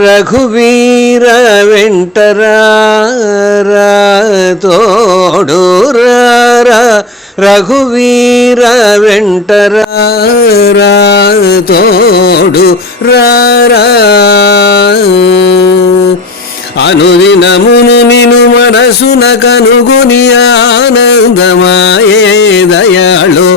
రఘువీర వెంటరా తోడు రఘువీర వెంటరా తోడు అనుదినమును నిను మనసున కనుగొని ఆనందమాయే దయాళో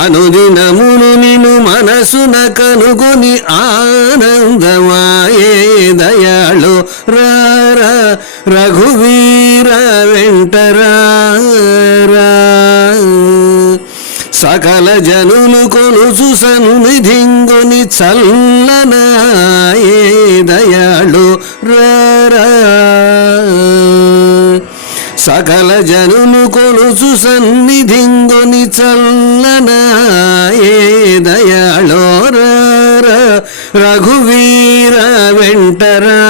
అనుదినమును నిను మనసున కనుగొని ఆనందమాయే దయాళో రఘువీర వెంటరా సకల జనులు కొలుచు సన్నిధింగుని చల్లనాయే దయాళో సకల జనులు కొలుచు సన్నిధింగుని చల్లనాయే దయాళో రఘువీర వెంటరా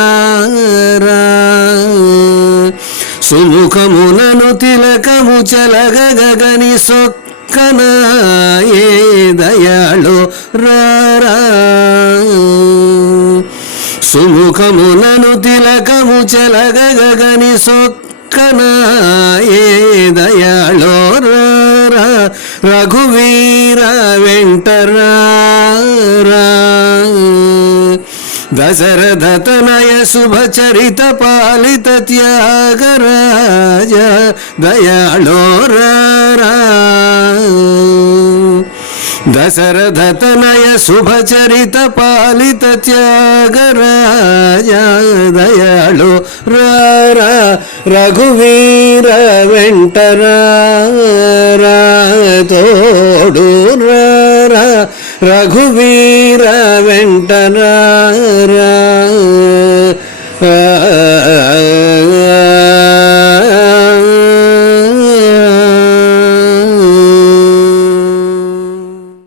సుముఖమునను తిలకము చలగగని సొక్కనాయే దయాళో సుముఖమునను తిలకము చలగగని సొక్కనాయే దయాళో రఘువీర వెంటరా దశరథతనయ శుభచరిత పాలిత త్యాగరాజ దయాళో దశరథతనయ శుభచరిత పాలిత త్యాగరాజ దయాళో రఘువీర వెంటరా